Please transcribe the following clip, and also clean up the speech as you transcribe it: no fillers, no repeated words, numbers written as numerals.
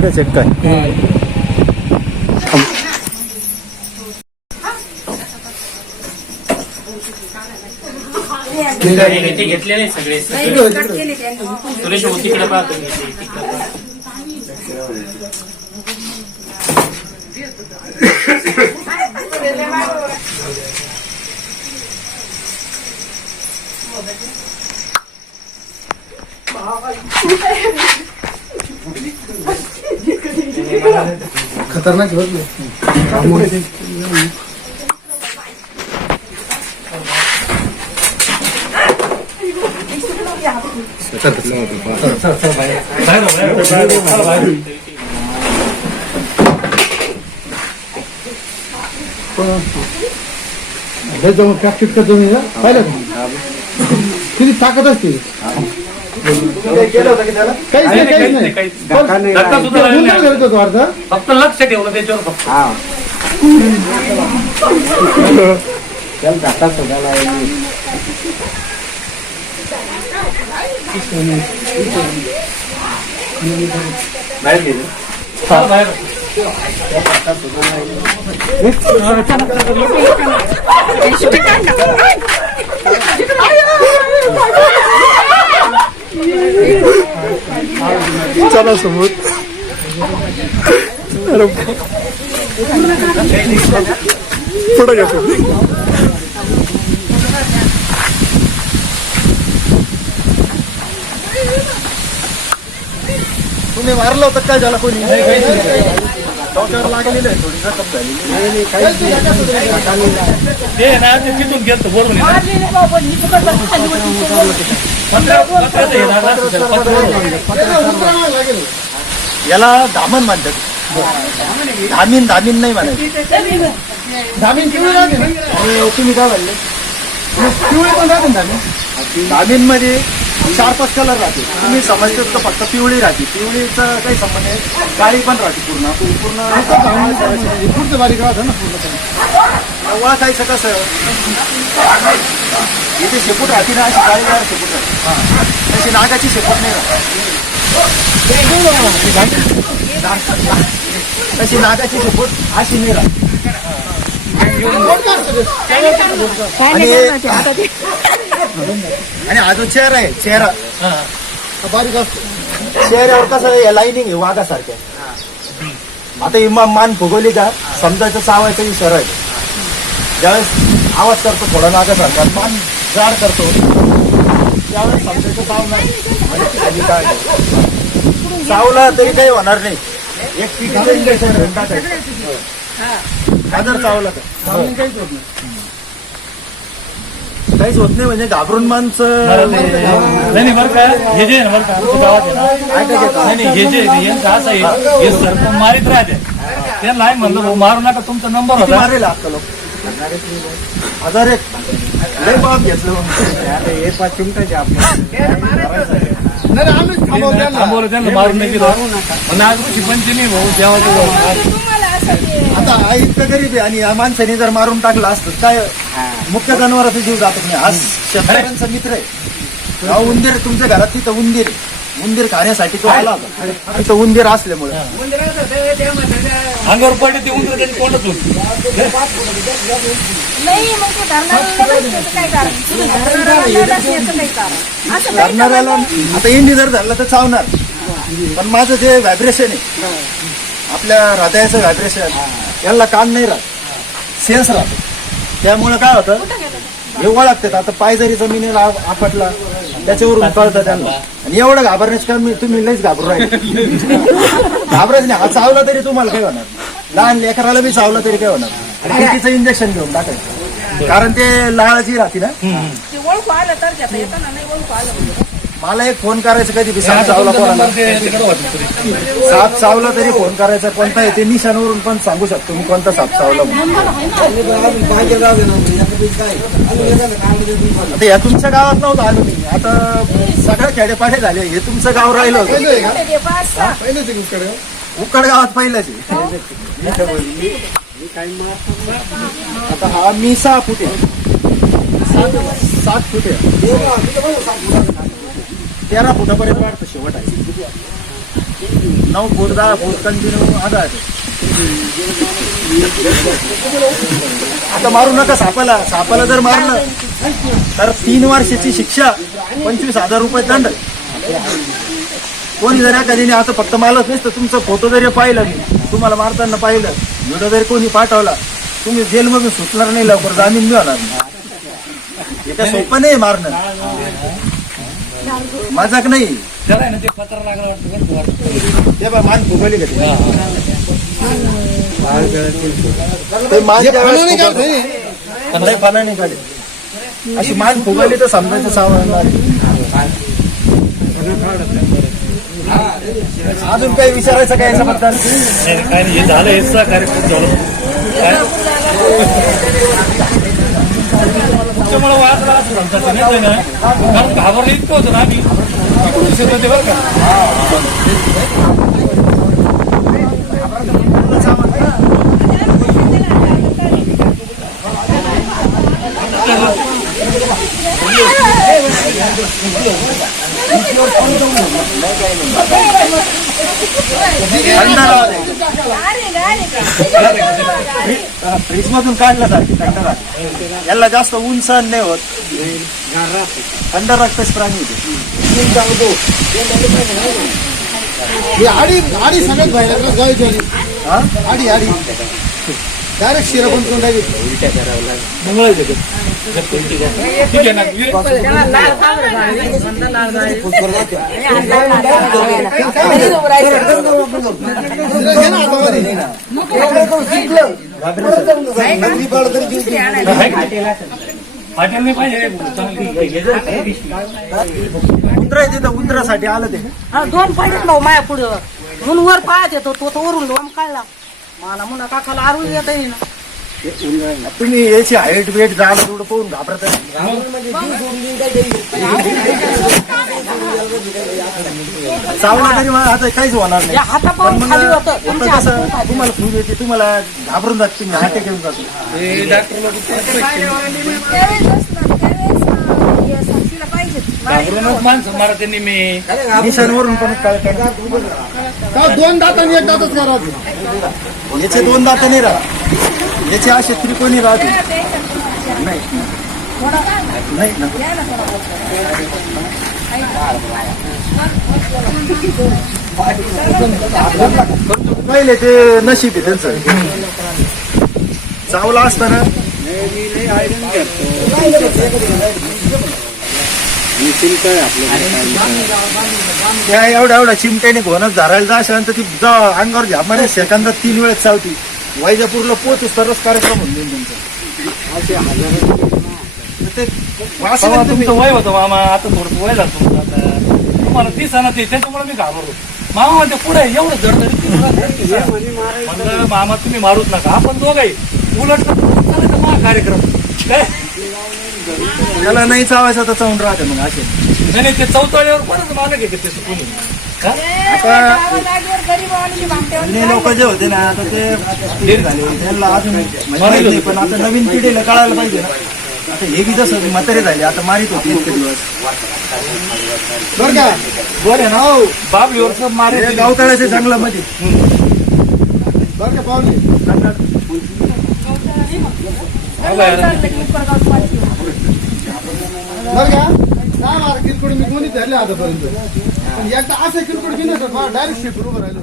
इकडे चेक काय घेतलेले सगळे सुरेश तिकडे पाहतो खतरनाक जाऊन प्रॅक्टिस करतो मी पाहिलं किती ताकद असते फक्त लक्ष ठेवलं त्याच्यावर फक्त धक्का शोधायला बाहेर गेले चला समोर पुढे घेतो तुम्ही मारलं होतं काय झालं कोणी डॉक्टर लागलेलं आहे थोडी जखम झालेली ते ना ते तिथून घेतो बरोबर याला धामण म्हणतात धामीन धामीन नाही म्हणायचं धामीन पिवळी राहते ना तुम्ही काय म्हणले पिवळी पण राहते ना धामीन मध्ये 4-5 कलर राहते तुम्ही समजतात का फक्त पिवळी राहते पिवळीचा काही संबंध नाही काळी पण राहते पूर्ण पुढचं बारीक राहतं ना पूर्ण ओळखायचं कसं इथे शेपूट राहते ना अशी काळीदार शेपूट राहते तशी नागाची शेपूट नाही राहत तशी नागाची शेपूट अशी नाही राहत आणि हा जो चेहरा आहे चेहरा बारीक असतो चेहऱ्यावर कसं लाईनिंग आहे वाघासारख्या आता ही मान फुगवली का समजायचं चावायचा इशारा आहे ज्यावेळेस आवाज करतो थोडा नागासारखा मान जाड करतो त्यावेळेस समजायचं चावणार म्हणजे काय चावला तरी काही होणार नाही एक पिकाचं इंजेक्शन हजार चावला तर काहीच होत नाही काहीच होत नाही म्हणजे घाबरून माणसं नाही बरं का हे जे बरं का गावात नाही हे जे असं आहे हे सर्प मारित राहते त्यांना आहे म्हणलं मारू नका तुमचा नंबर होता मारेल आता लोक 1001 लय बाप घेतलं हे 5 चिमटाचे थांबवलं त्यांना मारून नाही गेलो नागपूरची पंचमी भाऊ जेव्हा आता इतकं गरीब आहे आणि या माणसाने जर मारून टाकलं असतं काय मुख्य जनावराचा जीव जातच नाही आज शेतकऱ्यांचा मित्र आहे उंदीर तुमच्या घरात तिथं उंदीर उंदीर खाण्यासाठी तो आला होता तिथं उंदीर असल्यामुळे अंगावर पडले ते उंदीर त्याची कोणच होती करणाऱ्याला आता इंडी जर झालं तर चावणार पण माझं जे व्हायब्रेशन आहे आपल्या हृदयाचं व्हायब्रेशन याला कान नाही राहत सेन्स राहतो त्यामुळे काय होतं हे ओळखतात आता पाय जरी जमिनीला आपटला त्याच्यावरून कळतं त्यांना आणि एवढं घाबरण्याच का तुम्ही लईच घाबरू राहिले घाबरायच नाही हा चावला तरी तुम्हाला काय होणार लहान लेकराला बी चावला तरी काय होणार तिचं इंजेक्शन घेऊन टाकायचं कारण ते लाळ जी राहते ना मला एक फोन करायचं कधी बी साप चावला कोणाला साप चावला तरी फोन करायचा कोणता आहे ते निशाणवरून पण सांगू शकतो मी कोणता साप चावला आता या तुमच्या गावात नव्हतं आलो मी आता सगळ्या खेडेपाडे झाले हे तुमचं गाव राहिलं होतं उकड गावात पहिल्याच आता हा मी 6 फूट आहे 7 फूट आहे 13 फुटापर्यंत वाढतं शेवट आहे 9 फूट 10 फूट कंटिन्यू आधार. आता मारू नका सापाला जर मारलं तर 3 वर्षाची शिक्षा, 25,000 रुपये दंड. कोणी जर एखाद्याने असं फक्त मारलंच नसतं, तुमचा फोटो जरी पाहिलं, तुम्हाला मारताना पाहिलं, व्हिडिओ जरी कोणी पाठवला, तुम्ही जेलमधून सुटणार नाही, लवकर जामीन मिळणार नाही. हे काय सोपं नाही मारणं, मजाक नाही. त्याला आहे ना ते पत्र लागला वाटतं. ते बा मान फुगवली का ते मान नाही पाना नाही काढे, अशी मान फुगवली तर समजायचं सावरणार. अजून काही विचारायचं काय याच्याबद्दल? काय नाही, हे झालं, हेच कार्यक्रम झालं. तुमच्यामुळे वाद असं म्हणतात नाही ना, कारण घाबरलं इतकं होतं ना आम्ही इकडून शिकलो ते बरं का. फ्रीज मधून काढला सारखी थंड राहते, याला जास्त ऊन सहन नाही होत, थंड रक्तच प्राणी होते. आडी सगळ्यात बाहेर गावी आडी आडी डायरेक्ट शिरा पण करून टाकली. मंगळ ठीक आहे ना. हॉटेल नाही पाहिजे उंदरा तिथं उंदरासाठी आलं ते. 2 पाहिजेत भाऊ माया पुढं म्हणून वर पाहत येतो तो वरून लोम काढला मला मुला काकाला आरू येत ना. तुम्ही याची हाईट वेट जागा थोडं पाहून घाबरत चावला तरी मला आता काहीच होणार नाही. हातापाऊन खाली होतं पण तुमच्या कसं हातापाऊन तुम्हाला खूप येते, तुम्हाला घाबरून जात, तुम्ही हाटे घेऊन जातो. घाबरूनच माणसं मारा त्यांनी. मी निशाणवरून पण कळतं. 2 दात आणि 1 दातच करावं. याचे 2 दात नाही राहत, याचे असे त्रिकोणी राहते. नाही नाही ना. पहिले ते नशीब आहे त्यांचं. चावला असताना त्या एवढ्या चिमट्याने घोणच धरायला जाशाल तर ती अंगावर घ्यामाने सेकंदात 3 वेळेस चावती. वैजापूरला पोहोचूस तरच कार्यक्रम होऊन जाईल तुमचा. ते तेव्हा तुमचं वय होतं मामा, आता थोडं वय झालं तुमचं. आता तुम्हाला दिसना ते, त्याच्यामुळे मी घाबरलो. मामा म्हणजे पुढे एवढं जड मामा तुम्ही मारूच नका, आपण दोघंही उलट कार्यक्रम काय त्याला नाही चावायचं तर चावून राहते मग असे. नाही ते चौथाळ्यावर परत मालक आहे ते कोणी. लोक जे होते ना आता ते लेट झाले, त्यांना अजून माहित नाही, पण आता नवीन पिढीला कळायला पाहिजे ना. आता हे बी जसं म्हातारे झाले, आता मारित होते इतके दिवस बरं का. बरं ना हो, बाबलीवर मारे गावतळाच्या जंगलामध्ये बरं का पाहुणे बरं का. 10 किरकोड मी कोणी धरले आतापर्यंत, पण एकदा असं किरकोड घेऊन डायरेक्ट शिफ्ट उभं राहिलो.